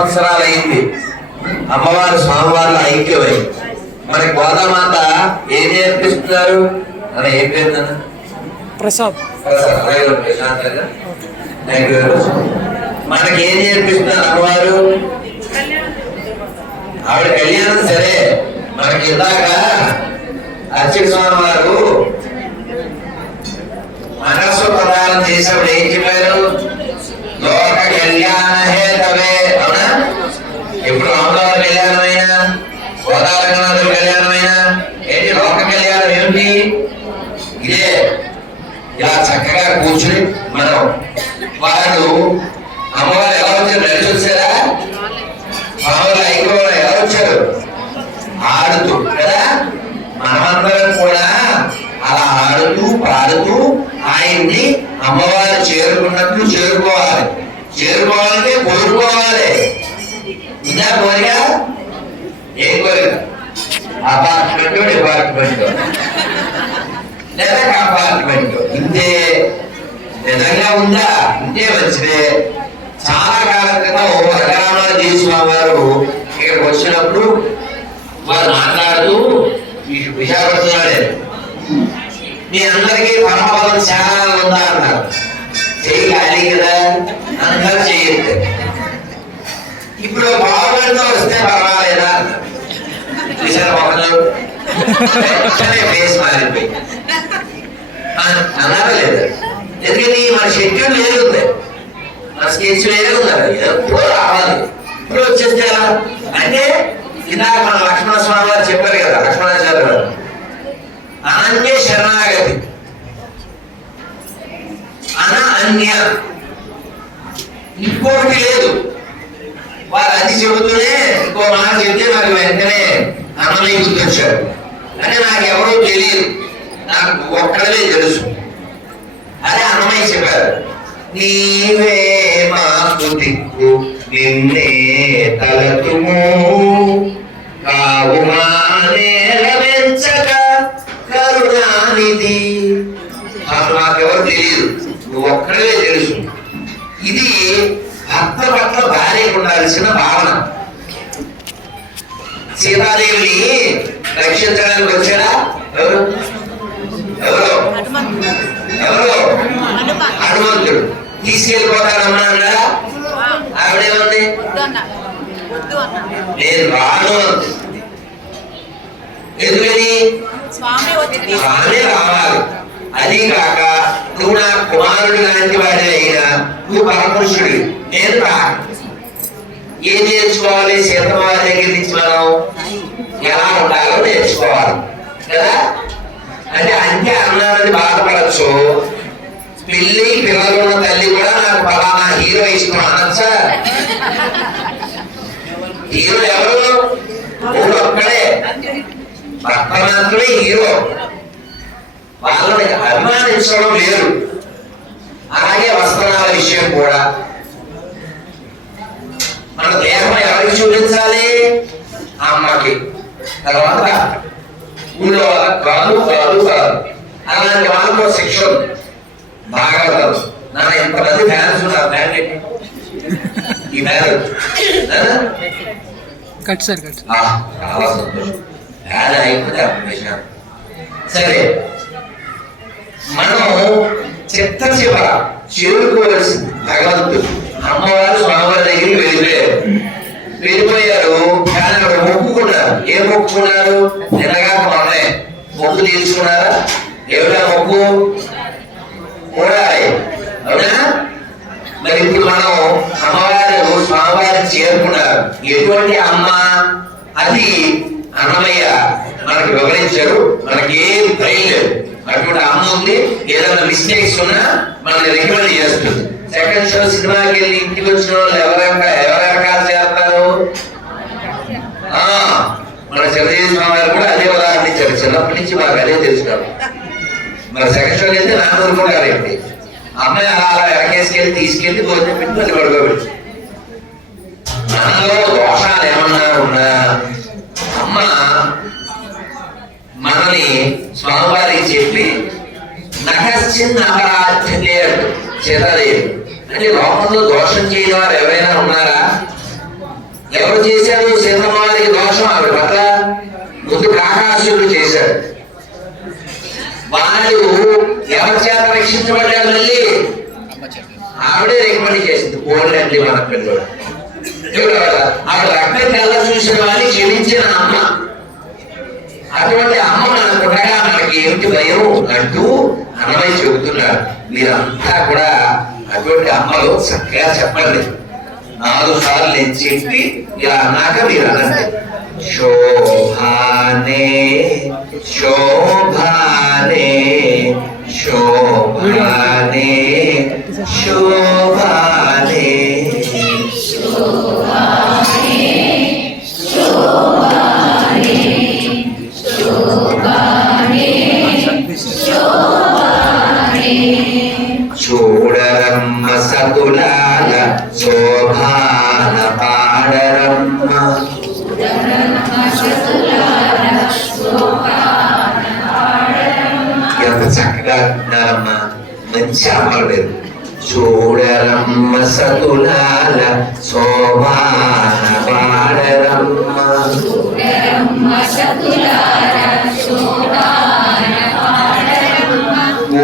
సంవత్సరాలు అయింది అమ్మవారు స్వామివార్లు ఐక్యమై. మరి గోదామాత ఏం నేర్పిస్తున్నారు? అని ఏం పేరు? ప్రసాద్. మనకి ఏం నేర్పిస్తున్నారు అమ్మవారు? ఆవిడ కళ్యాణం సరే. మనకి ఇందాక అర్చక స్వామి వారు మనస్సు ప్రదానం చేసినప్పుడు ఏం చెప్పారు? ఇలా చక్కగా కూర్చుని మనం వాళ్ళు అమ్మవారు ఎలా వచ్చారు? నడిచి వచ్చారా మామూలు ఐక్యంలో ఎలా వచ్చారు? ఆడుతూ కదా? మనమందరం కూడా అలా ఆడుతూ పాడుతూ ఆయన్ని అమ్మవారు నిజంగా ఉందా మంచిదే. చాలా కాలం క్రితం రఘురామరాజు స్వామి వారు ఇక్కడికి వచ్చినప్పుడు వారు మాట్లాడుతూ ఈ విశాఖపడుతున్నాడే మీ అందరికీ పరమపదం చాలా ఉందా? అన్నారు. చెయ్యి ఖాళీ కదా అందరూ చేయొద్దు ఇప్పుడు బాగుంటూ వస్తే పర్వాలేదా? అన్నారు. మొహన్లో మొహంలో? ఫేస్ మారిపోయి అన్నారా లేదా? ఎందుకని మన షెడ్యూల్ వేరే ఉంది. మన స్కెచ్ వేరే ఉంది ఎప్పుడో రావాలి. ఇప్పుడు వచ్చేస్తే అంటే ఇందాక మన లక్ష్మణ స్వామి గారు చెప్పారు కదా లక్ష్మణాచార్య గారు. అనన్య శరణాగతి. అన అన్య. ఇంకోటి లేదు. వారు అది చెబుతూనే ఇంకో మాట చెప్తే నాకు వెంటనే అన్నమయ్య గుర్తొచ్చారు. అంటే నాకు ఎవరో తెలియదు. నాకు ఒక్కడమే తెలుసు. అదే అన్నమయ్య చెప్పారు. నీవే మాకు దిక్కు నిన్నే తలతుము. కావు మా కరుణానిది అసలు నాకెవరు తెలియదు నువ్వు ఒక్కడే తెలుసు. ఇది భర్త పట్ల భార్యకు ఉండాల్సిన భావన. సీతాదేవిని రక్షించడానికి వచ్చారా? తీసుకెళ్ళిపోతానమ్మా అన్నారా ఆవిడేమంది? నేను రాను. ఎందుకని స్వామి రావాలి. అది కాక నువ్వు నా కుమారుడు లాంటి వాడే అయినా నువ్వు పరపురుషుడు నేను రా ఏం నేర్చుకోవాలి? సీతమ్మ దగ్గర నుంచి మనం ఎలా ఉండాలో నేర్చుకోవాలి. కదా? అంటే అంతే అన్నానని బాధపడచ్చు. పిల్లి పిల్లలు తల్లి కూడా నాకు ఫలానా హీరో ఇష్టం అనొచ్చా. హీరో ఎవరు? ఒక్కడే. భర్త మాత్రమే హీరో. వాళ్ళని అభిమానించడం లేదు. అలాగే వస్త్రాల విషయం కూడా. మన దేహం ఎవరికి చూపించాలి? అమ్మకి. తర్వాత ఊళ్ళో కాదు కాదు కాదు. అలాంటి వాళ్ళకు శిక్ష భాగవతం. ఈ కట్ సార్ కట్ చాలా సంతోషం అయిపోతే అప్లికేషన్ సరే. మనం చిత్త చివర చేరుకోవలసింది భగవంతుడు. అమ్మవారు స్వామివారి దగ్గరికి వెళ్ళిపోయారు. వెళ్ళిపోయారు కానీ అక్కడ మొక్కుకున్నారు. ఏం మొక్కుకున్నారు? నిన్నగాక మొన్నే మొక్కు తీర్చుకున్నారా? ఏమిటా మొక్కు? కూడాలి అవునా? మరి ఇప్పుడు మనం అమ్మవారు స్వామివారిని చేరుకున్నారు. ఎటువంటి అమ్మ? అది అన్నమయ్య మనకు వివరించారు మనకి ఏం భయం లేదు. అటువంటి అమ్మ ఉంది. ఏదైనా మిస్టేక్స్ ఉన్నా మనల్ని రికమెండ్ చేస్తుంది. సెకండ్ షో సినిమాకి వెళ్ళి ఇంటికి వచ్చిన వాళ్ళు ఎవరెక్క ఎవరెరకాలు చేస్తారు? మన చిరంజీవి స్వామి గారు కూడా అదే ఉదాహరణ ఇచ్చారు. చిన్నప్పటి నుంచి మాకు అదే తెలుసుకున్నాం మరి సెకండ్ షోకి వెళ్తే నాన్న కూడా ఏంటి అమ్మాయి అలా అలా వెనకేసుకెళ్ళి తీసుకెళ్ళి భోజనం పెట్టి మళ్ళీ పడుకోబెట్టి మనలో దోషాలు ఏమన్నా ఉన్నా అమ్మ మనని స్వామివారికి చెప్పి నకశ్చిన్ అపరాధ్యతే సీతాదేవి అంటే లోకంలో దోషం చేయని వారు ఎవరైనా ఉన్నారా? ఎవరు చేశారు? సీతమ్మవారికి దోషం? ఆవిడ పట్ల ముందు కాకాసురుడు చేశాడు. వాళ్ళు ఎవరి చేత రక్షించబడ్డారు మళ్ళీ ఆవిడే రికమెండ్ చేసింది పోలండి మన పిల్లలు చూడవాళ్ళ ఆవిడ రక్తం తెల్ల చూసిన వాళ్ళని క్షమించిన అమ్మ. అటువంటి అమ్మ మనకు ఉండగా మనకి ఏమిటి భయం? అంటూ అన్నమయ్య చెబుతున్నారు. మీరంతా కూడా అటువంటి అమ్మలు చక్కగా చెప్పండి. నాలుగు సార్లు నేను చెప్పి ఇలా అన్నాక మీరు అనండి. శోభానే శోభానే. చూడరమ్మ సతులాల శోభాన పాడరమ్మ ఎంత చక్కగా ఉన్నారమ్మా మంచి అమ్మలు మీరు చూడరమ్మ సతులాల శోభాన పాడరమ్మ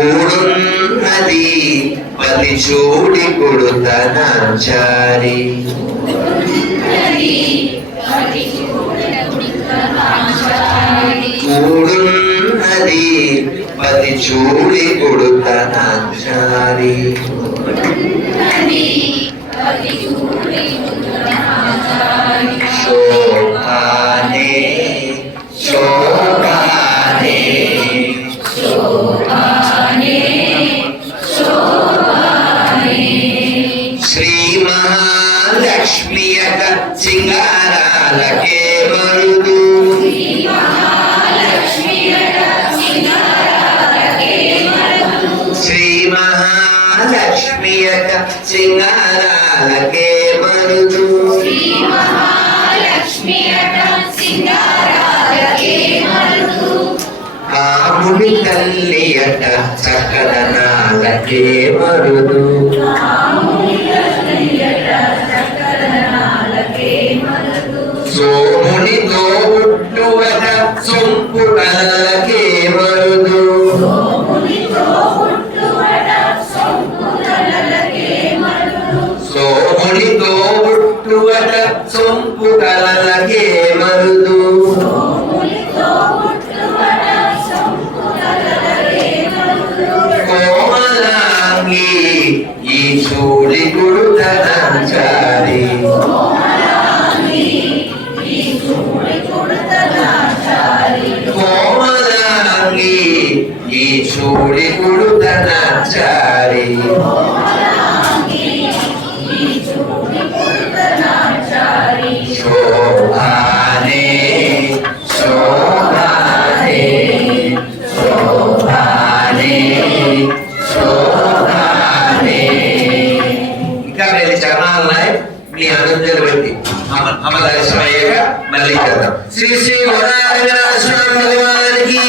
కూడున్నది పది చూడి కొడుతనాచారి కూడున్నది పది చూడి కొడుతనాచారి శోభానే సింగారాలకే మరుదు శ్రీ మహాలక్ష్మియట సింగారాలకే మరుదు కాముని తల్లియట చక్కదనాలకే మరుదు will and ఈ చూడి కొడుతనాచారి శోభానే శోభానే శోభానే శోభానే. ఇంకా వెళ్ళి చరణాలు ఉన్నాయి. మీ అనుజ్ఞలు బట్టి అమ దర్శనం అయ్యాక మళ్ళీ చేద్దాం. శ్రీ శ్రీ వరాజ స్వామి వారికి